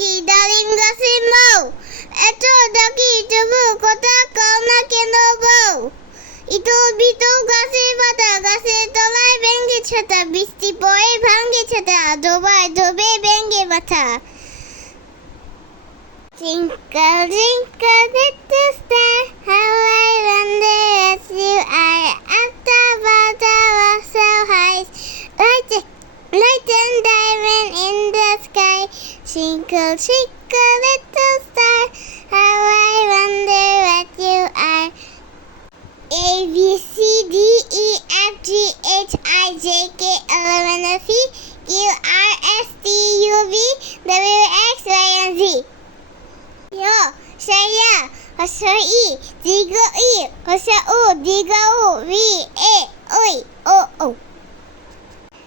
ডাকি ডালিম গাছের মাও, এত ডাকি তবু কথা কও না কেন বউ? ইতল বিতল গাছের পাতা, গাছের তলায় ব্যাঙে ছাতা, বৃষ্টি পড়ে ভাঙে ছাতা, ডোবায় ডোবে ব্যাঙে মাথা। Twinkle, twinkle, little star, how I wonder as you are up above the world so high, like a diamond in the sky. Twinkle, twinkle, little star, how I wonder what you are. A B C D E F G H I J K L M N O P Q R S T U V W X Y and Z. Yo, saya, hasa I, tiga I, hasa U, tiga U, V, A, Oi, O, O.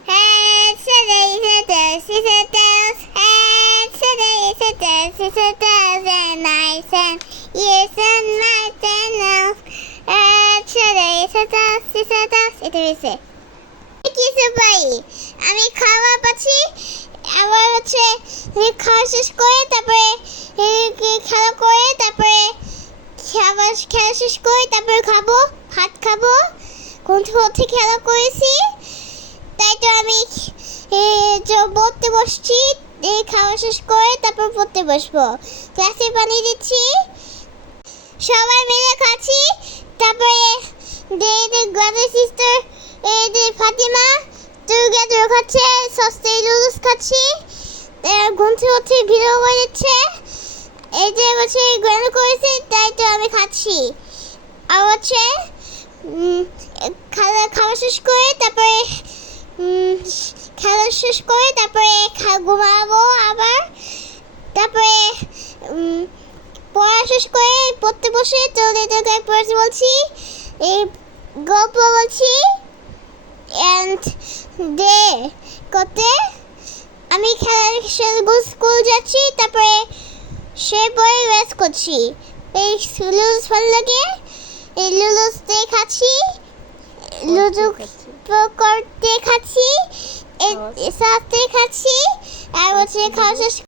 Head, scissors, and eyes and ears and mouth and nose. Head, scissors, এটা হয়েছে। কিছু পাই, আমি খাওয়া পাচ্ছি, আবার হচ্ছে খাওয়া শেষ করে তারপরে খেলা করে তারপরে খেলা শেষ করে তারপরে খাবো, ভাত খাবো। কোন হচ্ছে খেলা করেছি, তাই তো আমি পড়তে বসছি। খাওয়া শেষ করে তারপর পড়তে বসবো। গ্লাসে পানি দিচ্ছি, সবাই মিলে খাচ্ছি। তারপরে গ্রামের সিস্টার ফাতিমা টুগেদার খাচ্ছে, সস্তে লুলুস খাচ্ছি। ঘুমতে হচ্ছে ভিডিও বানাচ্ছে, এই যে হচ্ছে গ্রামে করেছে, তাই তো আমি খাচ্ছি। আর হচ্ছে খাওয়া শেষ করে তারপরে খেলা শেষ করে তারপরে ঘুমাবো আবার। তারপরে পড়া শেষ করে পড়তে বসে চলে বলছি, এই গল্প বলছি অ্যান্ড ডে করতে। আমি স্কুল যাচ্ছি, তারপরে সে পরে রেস্ট করছি। এই লুলুস ভালো লাগে, এই লুলুস দিয়ে খাচ্ছি, লুডু করতে খাচ্ছি, সাথে খাচ্ছি। আর হচ্ছে খাওয়া শেষ